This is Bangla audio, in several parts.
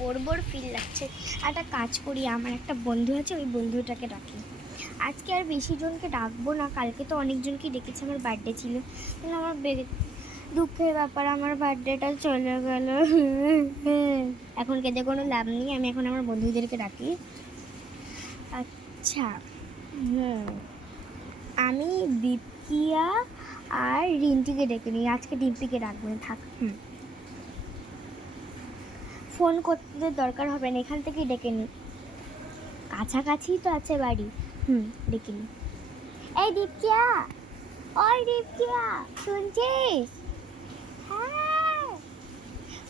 বোর বোর ফিল লাগছে। একটা কাজ করি, আমার একটা বন্ধু আছে, ওই বন্ধুটাকে ডাকি। আজকে আর বেশি জনকে ডাকবো না, কালকে তো অনেকজনকেই ডেকেছি, আমার বার্থডে ছিল। কিন্তু আমার দুঃখের ব্যাপার, আমার বার্থডেটা চলে গেল। এখন কেঁদে কোনো লাভ নেই, আমি এখন আমার বন্ধুদেরকে ডাকি। আচ্ছা, আমি দীপকিয়া আর রিন্টিকে ডেকে নিই। আজকে ডিম্পিকে ডাকবো না, থাক। ফোন করতে দরকার হবে না, এখান থেকেই ডেকে নিই, কাছাকাছি তো আছে বাড়ি। ডেকে নিই। এই দীপকিয়া, ওই দীপকিয়া, শুনছিস? হ্যাঁ,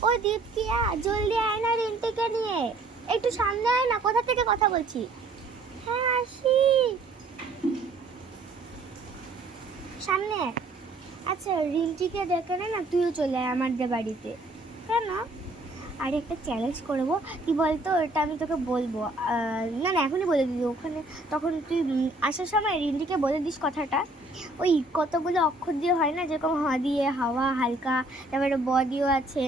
ও দীপকিয়া, জলদি আয় না রিন্টিকে নিয়ে, একটু সামনে আয় না, কোথা থেকে কথা বলছি? হ্যাঁ আসি, সামনে। আচ্ছা রিন্টিকে ডেকে নে না, তুইও চলে আয় আমাদের বাড়িতে। কেন? আর একটা চ্যালেঞ্জ করবো, কি বলতো, ওটা আমি তোকে বলবো। না না, এখনই বলে দিবি ওখানে, তখন তুই আসার সময় রিন্টিকে বলে দিস কথাটা। ওই কতগুলো অক্ষর দিয়ে হয় না, যেরকম হ দিয়ে হাওয়া, হালকা, তারপরে ব দিয়েও আছে,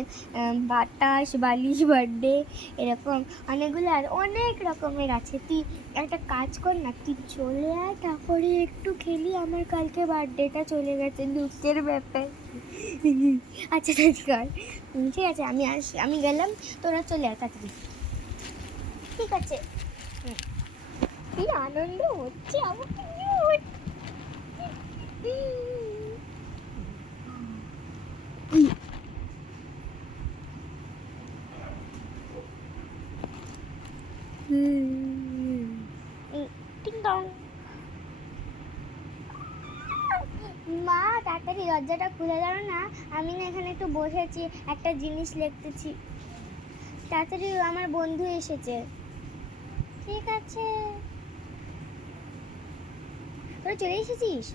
বাতাস, বালিশ, বার্থডে, এরকম অনেকগুলো আর অনেক রকমের আছে। তুই একটা কাজ কর না, তুই চলে আয়, তারপরে একটু খেলি, আমার কালকে বার্থডেটা চলে গেছে, দুঃখের ব্যাপার। আচ্ছা ঠিক আছে, ঠিক আছে, আমি গেলাম, তোরা চলে আয় তাড়াতাড়ি। ঠিক আছে। কি আনন্দ হচ্ছে আমাকে। টিং টং। মা তাড়াতাড়ি দরজাটা খুলে দাও না, আমি না এখানে একটু বসেছি, একটা জিনিস লিখতেছি। তাড়াতাড়ি, আমার বন্ধু এসেছে। ঠিক আছে, তোরা চলে এসেছিস?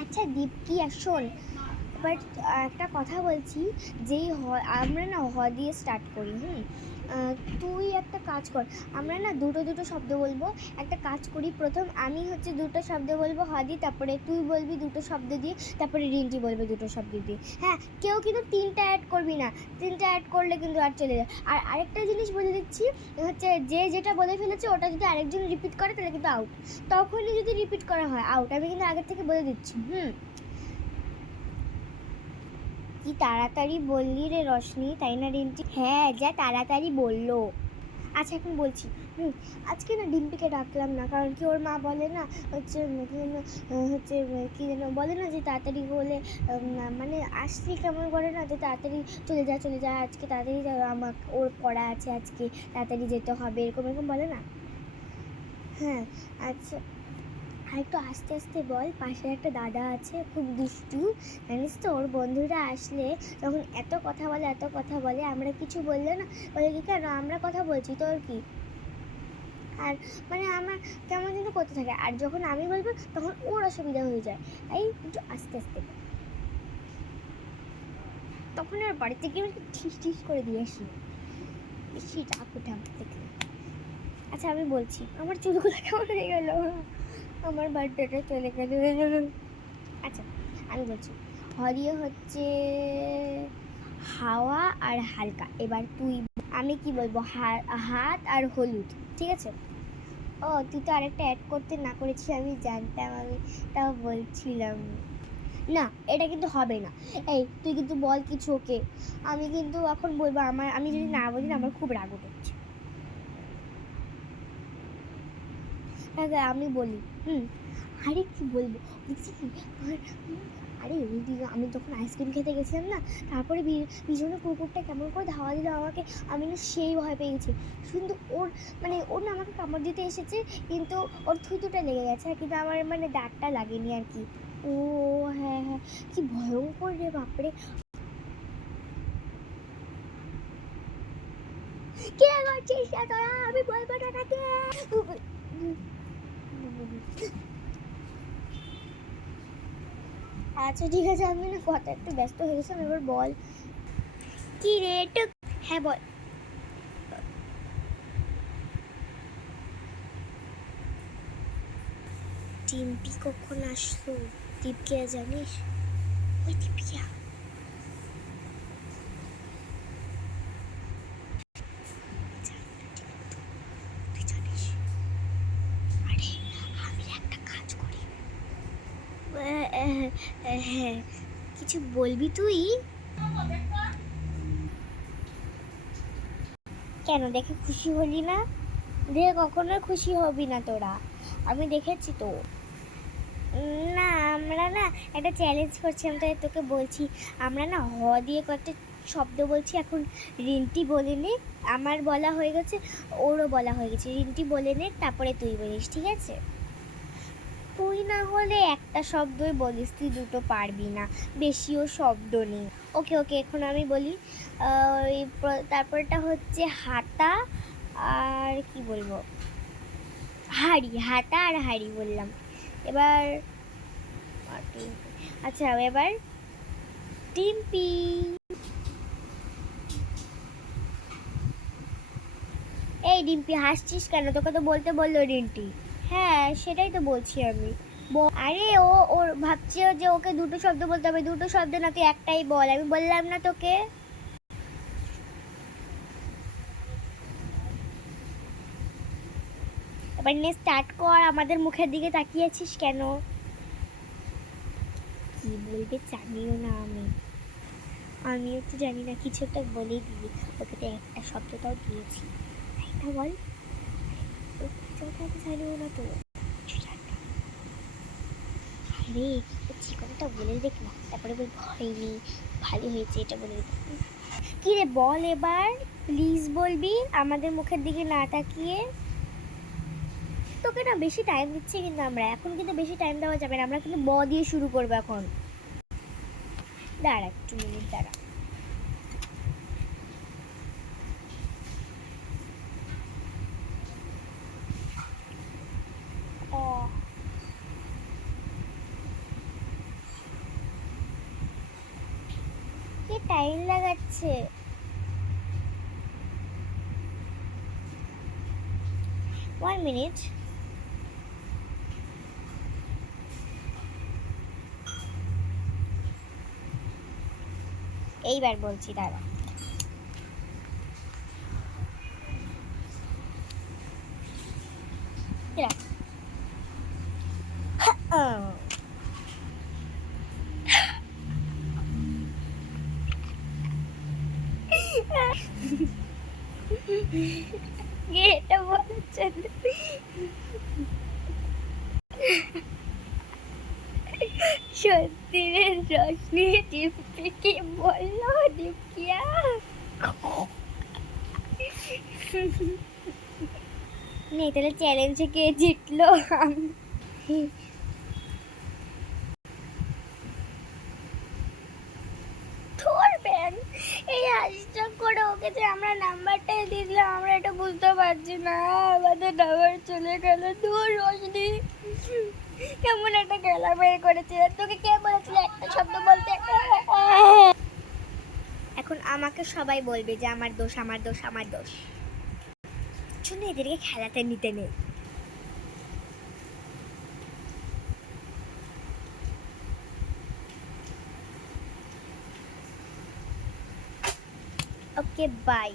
আচ্ছা দীপকি, শোন, বাট একটা কথা বলছি, যেই আমরা না হ দিয়ে স্টার্ট করি। তুই একটা কাজ কর, আমরা না দুটো দুটো শব্দ বলবো। একটা কাজ করি, প্রথম আমি হচ্ছে দুটো শব্দ বলবো হ দিয়ে, তারপরে তুই বলবি দুটো শব্দ দিয়ে, তারপরে রিন্টি বলবে দুটো শব্দ দিয়ে। হ্যাঁ, কেউ কিন্তু তিনটা অ্যাড করবি না, তিনটা অ্যাড করলে কিন্তু আর চলে যায়। আর আরেকটা জিনিস বলে দিচ্ছি, হচ্ছে যে যেটা বলে ফেলেছে ওটা যদি আরেকজন রিপিট করে তাহলে কিন্তু আউট। তখনই যদি রিপিট করা হয় আউট, আমি কিন্তু আগের থেকে বলে দিচ্ছি। কি তাড়াতাড়ি বললি রে রশনি, তাই না রিন্টি? হ্যাঁ, যা তাড়াতাড়ি বললো। আচ্ছা এখন বলছি। আজকে না ডিম্পিকে ডাকলাম না, কারণ কি ওর মা বলে না, হচ্ছে হচ্ছে কি যেন বলে না, যে তাড়াতাড়ি হলে মানে আসছি কেমন করে না, যে তাড়াতাড়ি চলে যা আজকে, তাড়াতাড়ি আমার ওর পড়া আছে আজকে, তাড়াতাড়ি যেতে হবে, এরকম এরকম বলে না। হ্যাঁ, আচ্ছা আর একটু আস্তে আস্তে বল, পাশে একটা দাদা আছে খুব দুষ্টু, জানিস তো, ওর বন্ধুরা আসলে তখন এত কথা বলে, আমরা কিছু বললে না বলে কি কেন আমরা কথা বলছি তোর কি, আর মানে আমার কেমন যেন করতে থাকে, আর যখন আমি বলবো তখন ওর অসুবিধা হয়ে যায়, তাই একটু আস্তে আস্তে বল। তখন আর বাড়িতে গিয়ে ঠিস ঠিস করে দিয়ে আসি, বেশি রাগ উঠে আমার থেকে। আচ্ছা আমি বলছি, আমার চুলগুলো কেমন হয়ে গেল, আমার বার্থডেটা চলে গেল। আচ্ছা আমি বলছি, হরিয়ে হচ্ছে হাওয়া আর হালকা। এবার তুই, আমি কি বলবো, হাত আর হলুদ, ঠিক আছে? ও তুই তো আরেকটা অ্যাড করতে না করেছি, আমি জানতাম, আমি তাও বলছিলাম না, এটা কিন্তু হবে না। এই তুই কিন্তু বল কিছু ওকে, আমি কিন্তু এখন বলবো, আমি যদি না বলি না আমার খুব রাগ উঠছে। আমি বলি, আরে কি বলবো, দেখছি কি, আরে আমি তখন আইসক্রিম খেতে গেছিলাম না, তারপরে পিছনে কুকুরটা কেমন করে ধাওয়া দিল আমাকে, আমি না সেই ভয় পেয়ে গেছি। কিন্তু ওর না আমাকে কামড় দিতে এসেছে, কিন্তু ওর থুতুটা লেগে গেছে, কিন্তু আমার মানে দাঁতটা লাগেনি আর কি। ও হ্যাঁ হ্যাঁ, কি ভয়ঙ্কর রে বাপরে। কে করছিস তোরা, আমি বলবো না নাকি? আচ্ছা ঠিক আছে, আমি না কথা একটু ব্যস্ত হয়ে গেছিলাম, এবার বল কি রে একটু। হ্যাঁ বল। ডিম্পি কখন আসলো? দীপকিয়া জানিস? ওই দীপকিয়া, হ্যাঁ, কিছু বলবি তুই? কেন, দেখে খুশি হলি না? দেখে কখনোই খুশি হবি না তোরা, আমি দেখেছি তো। না, আমরা না একটা চ্যালেঞ্জ করছি, আমি তাই তোকে বলছি। আমরা না হ দিয়ে কয়েকটা শব্দ বলছি, এখন রিন্টি বলে নে। আমার বলা হয়ে গেছে, ওরও বলা হয়ে গেছে। রিন্টি বলে নে, তারপরে তুই বলিস, ঠিক আছে? তুই না হলে একটা শব্দই বলিস, তুই দুটো পারবি না, বেশিও শব্দ নেই। ওকে ওকে, এখন আমি বলি। তারপরটা হচ্ছে হাতা, আর কি বলবো, হাড়ি। হাতা আর হাড়ি বললাম। এবার আচ্ছা, এবার ডিম্পি। এই ডিম্পি, হাসছিস কেন? তোকে তো বলতে বললো রিন্টি। হ্যাঁ, সেটাই তো বলছি আমি। আরে ওর ভাবছে যে ওকে দুটো শব্দ বলতে হবে। দুটো শব্দ না, তুই একটাই বল, আমি বললাম না তোকে? এবার নিয়ে স্টার্ট কর। আমাদের মুখের দিকে তাকিয়েছিস কেন? কি বলবে জানিও না আমিও তো জানি না, কিছু একটা বলেই দিবি। ওকে তো একটা শব্দটাও দিয়েছি, তাই না বল? জানিও না তো। আরে ঠিকানাটা বলে দেখ না, তারপরে বল হয়নি, ভালো হয়েছে, এটা বলে দেখ। কি রে বল এবার, প্লিজ বলবি আমাদের মুখের দিকে না তাকিয়ে। তোকে না বেশি টাইম দিচ্ছি কিন্তু আমরা, এখন কিন্তু বেশি টাইম দেওয়া যাবে না, আমরা কিন্তু দিয়ে শুরু করবো এখন। দাঁড়া একটু মিনিট, দাঁড়া। কি টাইম লাগাচ্ছে? One minute. এইবার বলছি, দাঁড়া। এটা বলছে সত্যি রে, রশ্মি ডিম্পিকে বললো ডিম্পিয়া। নেই তাহলে চ্যালেঞ্জে কে জিতলো? ধরবেন এই হাসিটা করে ওকে যে আমরা নাম্বারটাই দিলাম, আমরা এটা বুঝতে পারছি না, আমাদের নাম্বার চলে গেল। দূর রোশনি, কেমন একটা খেলা বের করেছে। তোকে কে বলেছিল একটা শব্দ বলতে? এখন আমাকে সবাই বলবে যে আমার দোষ, আমার দোষ, আমার দোষ। শুনে এদেরকে খেলাতে নিতে নেই। Okay bye.